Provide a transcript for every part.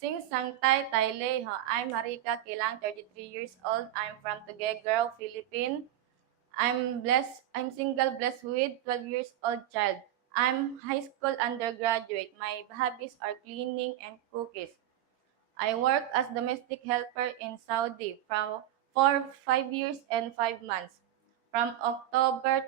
Sing sang tai tai lei ho. I'm Marika Kilang, 33 years old. I'm from Tuguegarao, Philippines. I'm single, blessed with 12 years old child. I'm high school undergraduate. My hobbies are cleaning and cookies. I work as domestic helper in Saudi for 5 years and 5 months. From October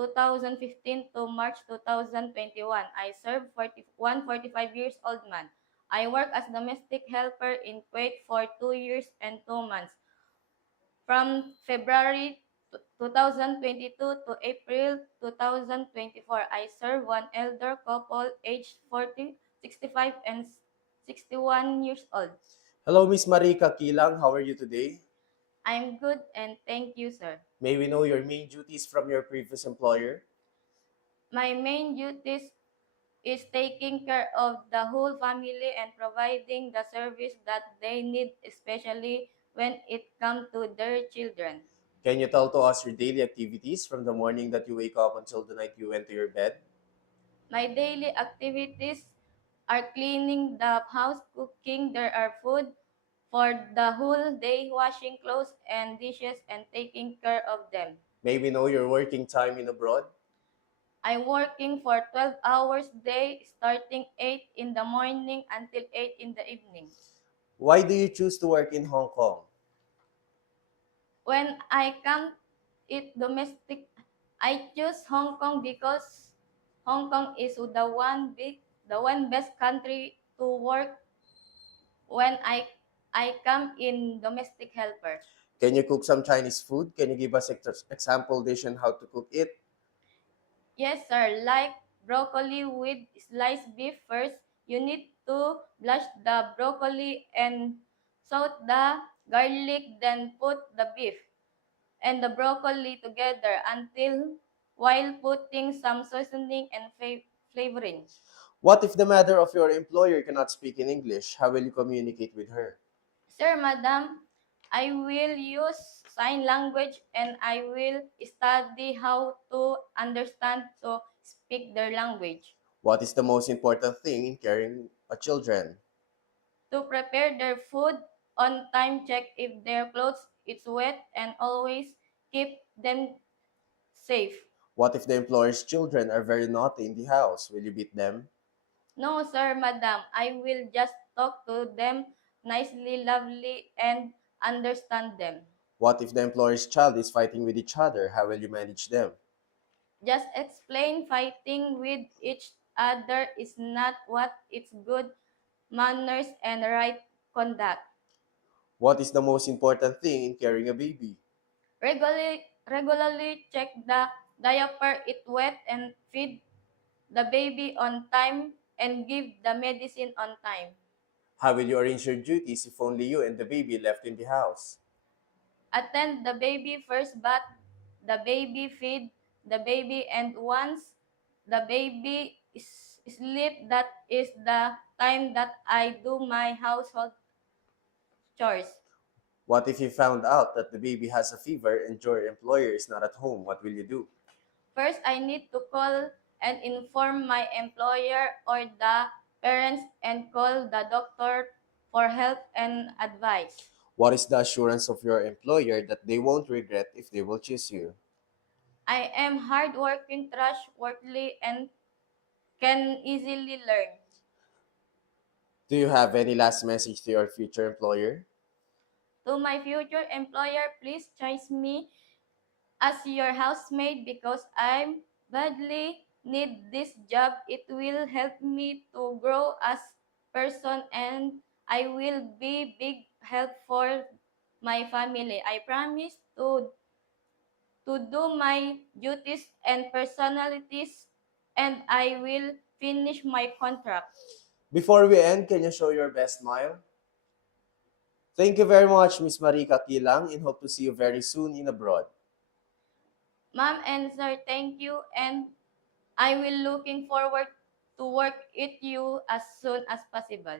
2015 to March 2021, I served 45 years old man. I work as domestic helper in Kuwait for 2 years and 2 months. From February 2022 to April 2024, I serve one elder couple aged 40, 65, and 61 years old. Hello, Miss Marika Kilang. How are you today? I'm good and thank you, sir. May we know your main duties from your previous employer? My main duties is taking care of the whole family and providing the service that they need, especially when it comes to their children. Can you tell to us your daily activities from the morning that you wake up until the night you went to your bed? My daily activities are cleaning the house, cooking there are food for the whole day, washing clothes and dishes, and taking care of them. May we know your working time in abroad? I'm working for 12 hours a day, starting 8 in the morning until 8 in the evening. Why do you choose to work in Hong Kong? When I come it domestic, I choose Hong Kong because Hong Kong is the one best country to work when I come in domestic helper. Can you cook some Chinese food? Can you give us example dish on how to cook it? Yes, sir. Like broccoli with sliced beef first, you need to blanch the broccoli and saute the garlic, then put the beef and the broccoli together until while putting some seasoning and flavoring. What if the mother of your employer cannot speak in English? How will you communicate with her? Sir, madam, I will use sign language and I will study how to understand to speak their language. What is the most important thing in caring a children? To prepare their food on time, check if their clothes is wet and always keep them safe. What if the employer's children are very naughty in the house? Will you beat them? No, sir, madam. I will just talk to them nicely, lovely, and understand them. What if the employer's child is fighting with each other? How will you manage them? Just explain fighting with each other is not what it's good manners and right conduct. What is the most important thing in carrying a baby? Regularly check the diaper, it wet, and feed the baby on time and give the medicine on time. How will you arrange your duties if only you and the baby left in the house? Attend the baby first bath, the baby feed the baby, and once the baby is sleep, that is the time that I do my household chores. What if you found out that the baby has a fever and your employer is not at home? What will you do? First, I need to call and inform my employer or the parents and call the doctor for help and advice. What is the assurance of your employer that they won't regret if they will choose you? I am hardworking, trustworthy, and can easily learn. Do you have any last message to your future employer? To my future employer, please choose me as your housemaid because I badly need this job. It will help me to grow as person and I will be big help for my family. I promise to do my duties and personalities and I will finish my contract. Before we end, can you show your best smile? Thank you very much, Miss Marika Kilang, and hope to see you very soon in abroad. Ma'am and sir, thank you and I will looking forward to work with you as soon as possible.